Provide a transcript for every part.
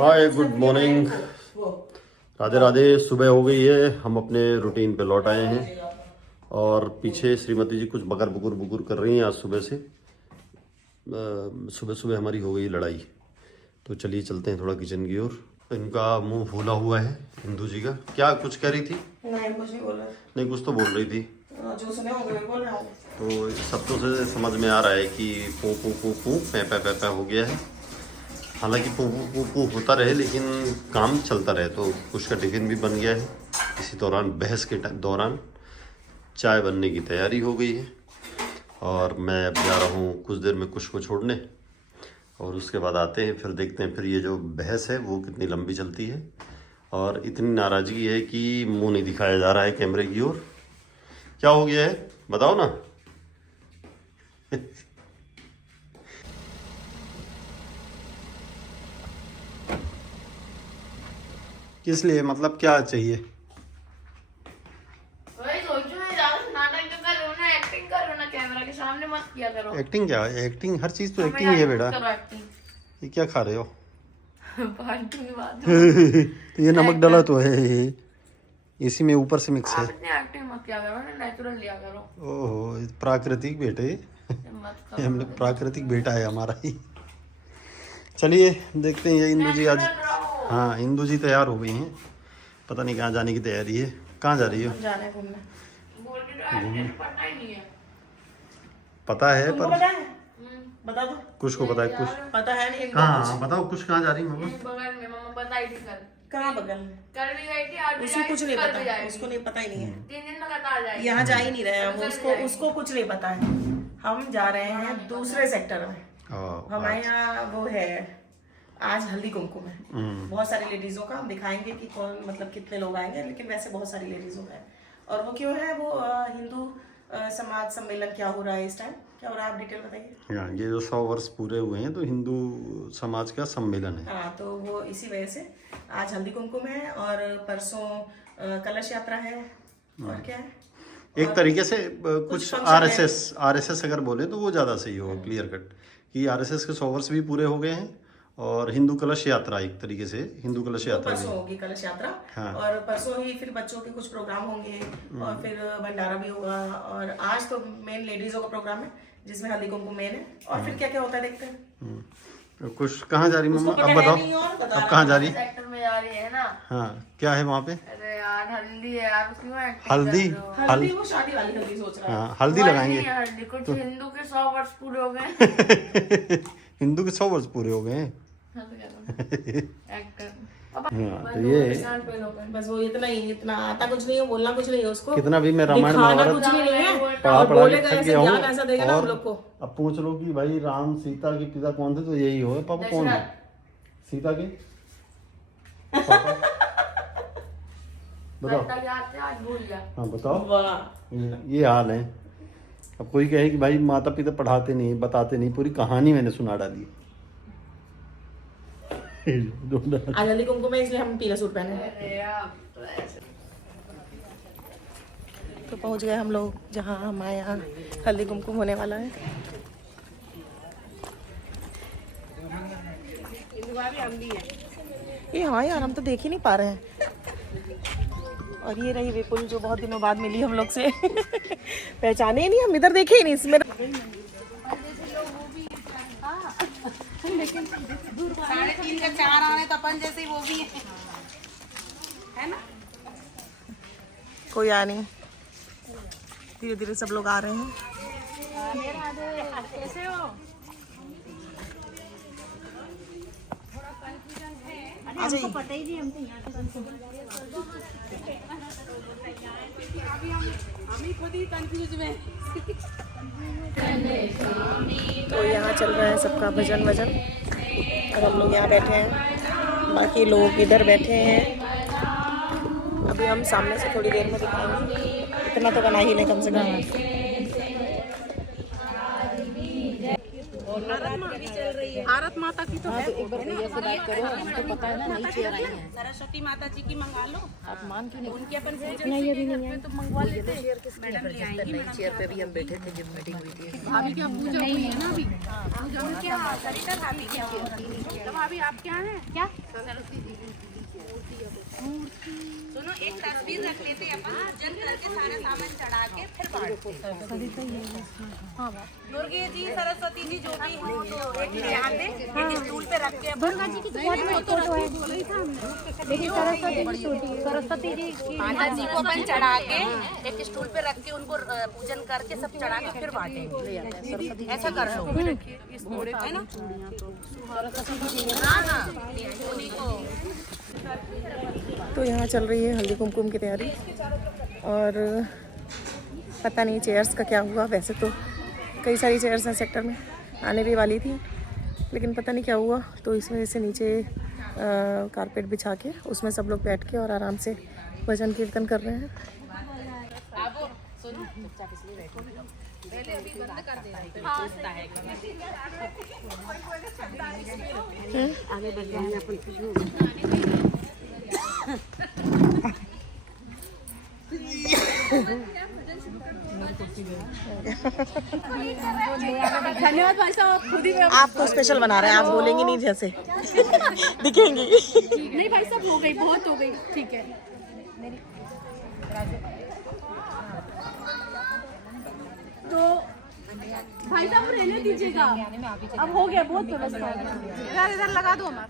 Hi good morning, Radhe Radhe. सुबह हो गई है, हम अपने रूटीन पे लौट आए हैं और पीछे श्रीमती जी कुछ बकर बुकुर बुकुर कर रही हैं। आज सुबह से सुबह सुबह हमारी हो गई लड़ाई, तो चलिए चलते हैं थोड़ा किचन की ओर। इनका मुंह फूला हुआ है इंदू जी का। क्या कुछ कह रही थी? नहीं कुछ नहीं बोला। नहीं कुछ तो बोल रही थी, जो सुने होंगे वही बोल रहा हूँ। तो शब्दों से समझ में आ रहा है कि पू पू पू पू पै पै पै पै हो गया है। हालांकि पू पू पू पू होता रहे लेकिन काम चलता रहे। तो कुछ का टिफिन भी बन गया है। इसी दौरान बहस के दौरान चाय बनने की तैयारी हो गई है और मैं अब जा रहा हूँ कुछ देर में कुछ को छोड़ने, और उसके बाद आते हैं फिर देखते हैं फिर ये जो बहस है वो कितनी लंबी चलती है। और इतनी नाराज़गी है कि मुंह नहीं दिखाया जा रहा है कैमरे की ओर। क्या हो गया है बताओ ना। किस लिए, मतलब क्या चाहिए? वही सोचो मैं ज्यादा नाटक क्यों कर रहे हो ना, एक्टिंग कर रहे हो ना, कैमरा के सामने मत किया करो। एक्टिंग क्या है? एक्टिंग हर चीज़ तो एक्टिंग ही है बेटा। करो एक्टिंग। ये क्या खा रहे हो? फालतू की बात तो ये नमक डाला तो है, इसी में ऊपर से मिक्स है। आप इतनी एक्टिंग मत किया करो ना, नेचुरल लिया करो। ओहो, प्राकृतिक बेटे। मत ये हम लोग प्राकृतिक बेटा है हमारा ही। चलिए देखते हैं ये इंदू जी आज। हाँ इंदू जी तैयार हो गई हैं, पता नहीं कहाँ जाने की तैयारी है। कहाँ जा रही हो? जाना है घूमने। बोल के तो पता ही नहीं है। पता है तुमको पर पता है? बता दो। कुछ को पता है कुछ। पता है नहीं इनको हाँ कुछ। हाँ बताओ कुछ। कहाँ जा रही मम्मा? बगल में मम्मा बताई थी कल। कहाँ बगल में? कल भी गई थी, आज भी उसको कुछ नहीं कल भी पता, जाएगी। उसको नहीं पता ही नहीं है। 3 दिन लगातार जाएगी। यहाँ जा ही नहीं रहे हम, कल उसको जाएगी। उसको कुछ नहीं पता है। हम जा रहे हैं दूसरे सेक्टर में। हमारे यहाँ वो है आज हल्दी कुमकुम है। बहुत सारी लेडीजों का हम दिखाएंगे कि कौन मतलब कितने लोग आएंगे, लेकिन वैसे बहुत सारी लेडीजों का है। और वो क्यों है, वो हिंदू समाज सम्मेलन क्या हो रहा है इस टाइम, क्या हो रहा है आप डिटेल बताइए। हाँ ये जो 100 वर्ष पूरे हुए हैं तो हिंदू समाज का सम्मेलन है। हाँ तो वो इसी वजह से आज हल्दी कुमकुम है और परसों कलश यात्रा है। और क्या है, एक तरीके से कुछ function आरएसएस अगर बोले तो वो ज़्यादा सही होगा, क्लियर कट कि आरएसएस के 100 वर्ष भी पूरे हो गए हैं। और हिंदू कलश यात्रा एक तरीके से हिंदू कलश यात्रा भी। परसों होगी कलश यात्रा। हाँ। और परसों ही फिर बच्चों के कुछ प्रोग्राम होंगे और फिर भंडारा भी होगा। और आज तो मेन लेडीजों का प्रोग्राम है जिसमें हल्दी कुमकुम मेन है। और फिर क्या क्या होता है देखते हैं। तो कुछ कहाँ जा रही मम्मा उसको अब पता है बताओ? नहीं और बता अब रहा कहाँ जा रही? सेक्टर में जा रही है ना। हाँ क्या है वहाँ पे? अरे यार हल्दी है यार, क्यों एक्टिंग हल्दी? कर रहे हो? हल्दी वो शादी वाली हल्दी सोच रहा है। हाँ हल्दी वही लगाएंगे। है हल्दी, कुछ हिंदू के 100 वर्ष पूरे हो गए। हिंदू के 100 वर्ष पूरे हो गए हैं। एक्टर हाँ तो ये बस वो इतना ही, इतना आता कुछ नहीं है, बोलना कुछ नहीं है उसको। कितना भी मैं रामायण दिखाना महाभारत कुछ भी नहीं है। पढ़ा पढ़ा के बोलेगा थक ऐसे गया ज्ञान ऐसा देगा ना हूँ। हम लोग को। और अब पूछ लो कि भाई राम सीता के पिता कौन थे तो यही हो। पापा कौन है सीता के? पापा बताओ। आज भूल गया। हाँ बताओ। वाह ये हाल है। अब कोई कहे कि भाई माता पिता पढ़ाते नहीं बताते नहीं, पूरी कहानी मैंने सुना डाली। आज हल्दी कुमकुम है इसलिए हम पीला सूट पहने हैं। अरे यार तो ऐसे तो पहुंच गए हम लोग जहाँ हमारे यहाँ हल्दी कुमकुम होने वाला है। ये हाँ यार हम तो देख ही नहीं पा रहे हैं। और ये रही विपुल जो बहुत दिनों बाद मिली हम लोग से। पहचाने ही नहीं, हम इधर देखे ही नहीं इसमें। लेकिन 3:30 का 4 आ रहे तो अपन जैसे ही वो भी है ना। कोई आया नहीं, धीरे धीरे सब लोग आ रहे हैं। कैसे हो? आ जाइए। पता ही नहीं हमको यहाँ हम खुद ही कंफ्यूज में। तो यहाँ चल रहा है सबका भजन वजन और हम लोग यहाँ बैठे हैं, बाकी लोग इधर बैठे हैं। अभी हम सामने से थोड़ी देर में दिखाएंगे, इतना तो बना ही नहीं कम से कम। भारत माता की तो एक बार भैया से बात करो, हमको पता है ना नई चेयर आई है। सरस्वती माता जी की मंगा लो, आप मान क्यों नहीं? उनकी अपन नहीं अभी नहीं है तो मंगवा लेते हैं। मैडम ले आएंगी, नई चेयर पे भी हम बैठे थे जब मीटिंग हुई थी। भाभी क्या पूजा हुई है ना अभी? पूजा क्या सरिता भाभी क्या? तो भाभी आप क्या हैं? क्या करके सारा सामान चढ़ा के फिर बांटते हैं। दुर्गे जी सरस्वती जी जो भी हो तो एक यहाँ पे एक स्टूल पे रख के दुर्गा जी की सरस्वती जी माता जी को अपन चढ़ा के एक स्टूल पे रख के उनको पूजन करके सब चढ़ा के फिर बांटेंगे। ऐसा कर लो है ना। तो यहाँ चल रही है हल्दी कुमकुम की तैयारी और पता नहीं चेयर्स का क्या हुआ। वैसे तो कई सारी चेयर्स हैं सेक्टर में, आने भी वाली थी, लेकिन पता नहीं क्या हुआ। तो इस वजह से नीचे कारपेट बिछा के उसमें सब लोग बैठ के और आराम से भजन कीर्तन कर रहे हैं। आगे बढ़ जाएंगे अपन। धन्यवाद भाई साहब, खुद ही आप तो स्पेशल बना रहे हैं, आप बोलेंगी नहीं जैसे दिखेंगी। नहीं भाई साहब, हो गई, बहुत हो गई, ठीक है। तो भाई साहब रहने दीजिएगा, अब हो गया, बहुत व्यवस्था है। इधर लगा दो हमारा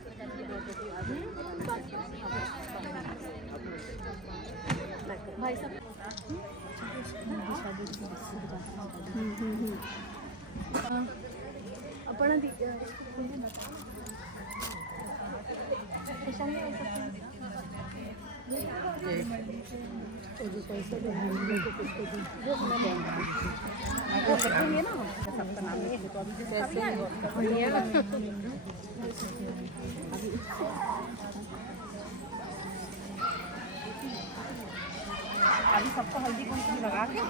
भाई साहब। आपण अभी सबको हल्दी कुमकुम लगा के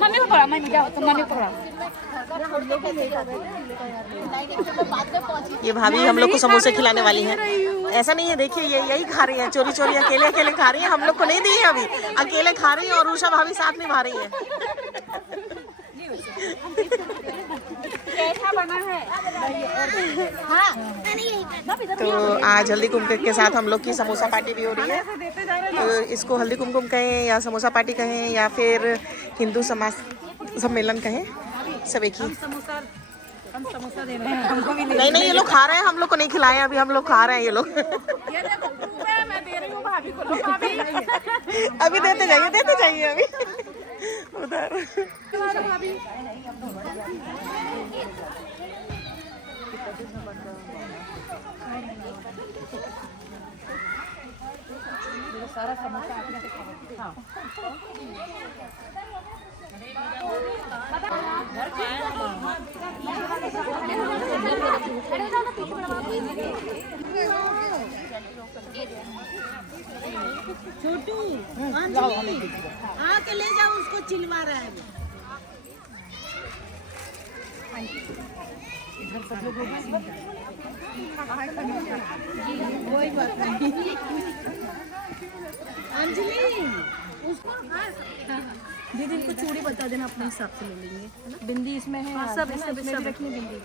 मम्मी को पढ़ा, मम्मी क्या होता, मम्मी को पढ़ा। ये भाभी हम लोग को समोसे खिलाने वाली हैं। ऐसा नहीं है, देखिए ये यही खा रही है, चोरी चोरी अकेले अकेले खा रही है। हम लोग को नहीं दी है अभी, अकेले खा रही है और उषा भाभी साथ में खा रही है। कैसा बना है? हाँ। तो आज हल्दी कुमकुम के साथ हम लोग की समोसा पार्टी भी हो रही है। तो इसको हल्दी कुमकुम कहें या समोसा पार्टी कहें या फिर हिंदू समाज सम्मेलन कहें, सब एक ही। हम समोसा दे रहे हैं, हमको भी नहीं नहीं, ये लोग खा रहे हैं, हम लोग को नहीं खिलाए अभी, हम लोग खा रहे हैं ये लोग। ये देखो, मैं दे रही हूँ भाभी को, लो भाभी। अभी देते जाइए अभी उधर। भाभी सारा समोसा आपने हाँ। छोटू आके ले जाओ, उसको चिलवा रहा है। इधर सब लोग कोई बात नहीं। अंजलि उसको दीदी इनको चूड़ी बता देना, अपने हिसाब से ले लेंगे। बिंदी इसमें है, सब सब रखनी बिंदी।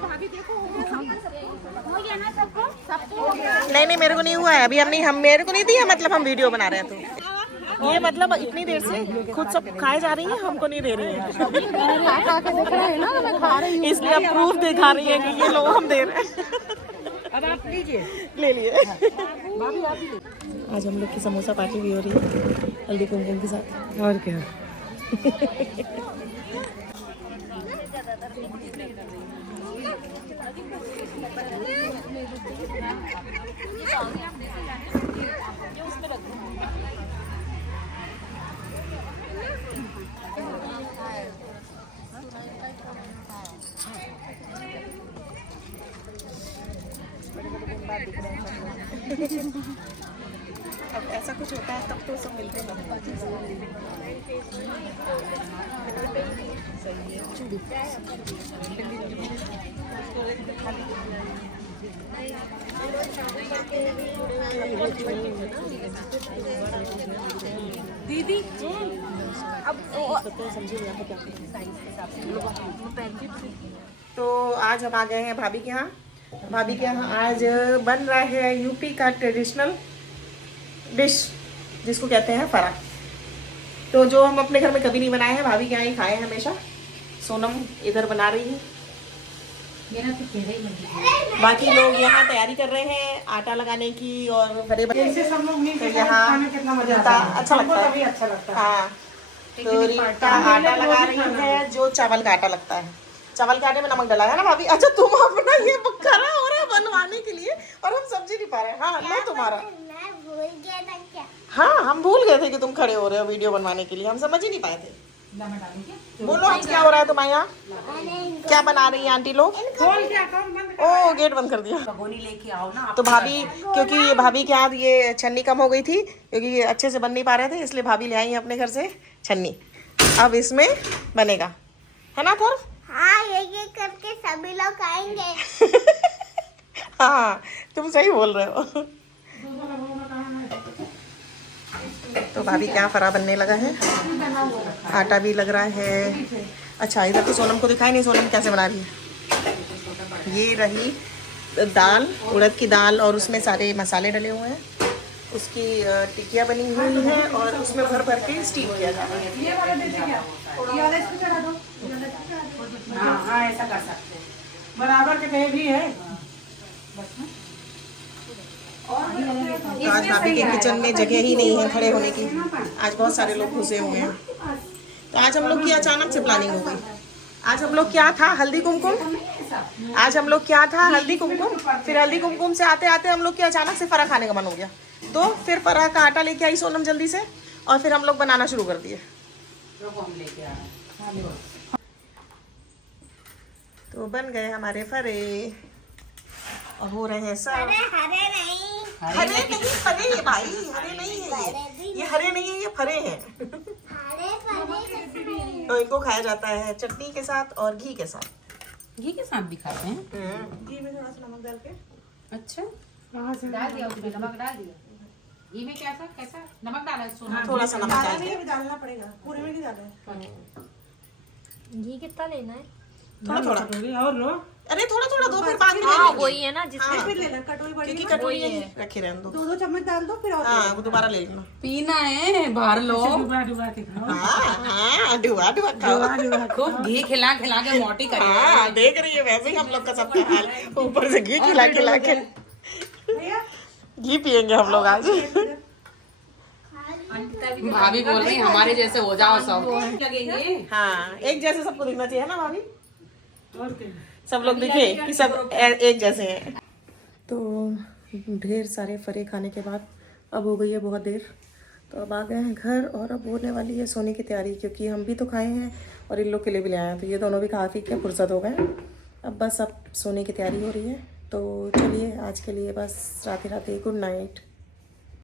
भाभी देखो, हो गया ना सबको? नहीं मेरे को नहीं हुआ है अभी, हम मेरे को नहीं दिया, मतलब हम वीडियो बना रहे हैं। तो ये मतलब इतनी देर से खुद सब खाए जा रही हैं, हमको नहीं दे रही हैं। इसलिए अब प्रूफ दिखा रही है कि ये लोग हम दे रहे हैं। अब आप लीजिए, ले लिए। आज हम लोग की समोसा पार्टी भी हो रही है हल्दी कुमकुम के साथ, और क्या। अब ऐसा कुछ होता है तब तो सब मिलते हैं। दीदी तो आज हम आ गए हैं भाभी के यहाँ। भाभी के यहाँ आज बन रहा है यूपी का ट्रेडिशनल डिश जिसको कहते हैं फरा। तो जो हम अपने घर में कभी नहीं बनाए हैं, भाभी के यहाँ ही खाए हैं हमेशा। सोनम इधर बना रही है, बाकी लोग यहाँ तैयारी कर रहे हैं आटा लगाने की और बड़े बड़े सब लोग मिलकर यहाँ कितना मजा आता है, अच्छा लगता है। अच्छा लगता है हाँ। तो रीता आटा लगा रही है जो चावल का आटा लगता है। चावल के आटे में नमक डला है ना भाभी? अच्छा तुम अपना ये खड़ा हो रहा है बनवाने के लिए और हम सब्जी नहीं पा रहे। हाँ लो तुम्हारा। मैं भूल गया था क्या? हाँ हम भूल गए थे कि तुम खड़े हो रहे हो वीडियो बनवाने के लिए, हम समझ ही नहीं पाए थे। बोलो आज क्या हो रहा है तुम्हारे यहाँ? क्या बना रही है आंटी लोग? ओ गेट बंद कर दिया। लेके आओ ना तो भाभी, क्योंकि ये भाभी के यहाँ ये छन्नी कम हो गई थी क्योंकि ये अच्छे से बन नहीं पा रहे थे, इसलिए भाभी ले आई है अपने घर से छन्नी। अब इसमें बनेगा, है ना थर? हाँ ये करके सभी लोग खाएंगे। हाँ तुम सही बोल रहे हो। तो भाभी क्या फरा बनने लगा है, आटा भी लग रहा है। अच्छा इधर तो सोनम को दिखाई नहीं, सोनम कैसे बना रही है। ये रही दाल, उड़द की दाल और उसमें सारे मसाले डले हुए हैं, उसकी टिकिया बनी हुई है और उसमें भर भर के स्टीम किया जा रहा है। हाँ ऐसा कर सकते हैं, बराबर के कहीं भी है। तो आज भाभी के किचन में जगह ही नहीं है खड़े होने की, आज बहुत सारे लोग घुसे हुए हैं। तो आज हम लोग की अचानक से प्लानिंग हो गई। आज हम लोग क्या था, हल्दी कुमकुम। आज हम लोग क्या था, हल्दी कुमकुम। फिर हल्दी कुमकुम से आते आते हम लोग की अचानक से फरा खाने का मन हो गया, तो फिर फरा का आटा लेके आई सोनम जल्दी से और फिर हम लोग बनाना शुरू कर दिए। तो बन गए हमारे फरे और हो रहे हैं सब। हरे नहीं, हरे नहीं फरे है भाई, हरे नहीं है ये हरे नहीं है, ये फरे हैं। हरे परे तो इनको खाया जाता है चटनी के साथ और घी के साथ। घी के साथ भी खाते हैं। घी में थोड़ा सा नमक डाल के। अच्छा डाल दिया उसमें, नमक डाल दिया घी में। कैसा कैसा नमक डाला है? सोना थोड़ा सा नमक डाल के डालना पड़ेगा, पूरे में नहीं डालना। घी कितना लेना है? थोड़ा थोड़ा और लो, अरे थोड़ा थोड़ा दो फिर बाद में ले हाँ लेंगे। वही है ना जिसमें फिर लेना कटोरी बड़ी क्योंकि कटोरी है रखे रहने दो। 2 चम्मच डाल दो फिर और हाँ वो दोबारा ले लेना। पीना है बाहर लो। डुबा डुबा के खाओ। हाँ डुबा डुबा खाओ। खूब घी खिला खिला के मोटी कर। हाँ देख रही है वैसे ही हम लोग का सबका हाल, ऊपर से घी खिला खिला के। घी पियेंगे हम लोग आज। भाभी बोल रही हमारे जैसे हो जाओ सब लगेंगे। हाँ एक जैसे सबको दिखना चाहिए ना भाभी, और क्या? सब लोग दिखे कि सब एक जैसे हैं। तो ढेर सारे फरे खाने के बाद अब हो गई है बहुत देर, तो अब आ गए हैं घर और अब होने वाली है सोने की तैयारी, क्योंकि हम भी तो खाए हैं और इन लोग के लिए भी ले आए हैं, तो ये दोनों भी खा पी के फुर्सत हो गए। अब बस अब सोने की तैयारी हो रही है। तो चलिए आज के लिए बस राधे राधे, गुड नाइट।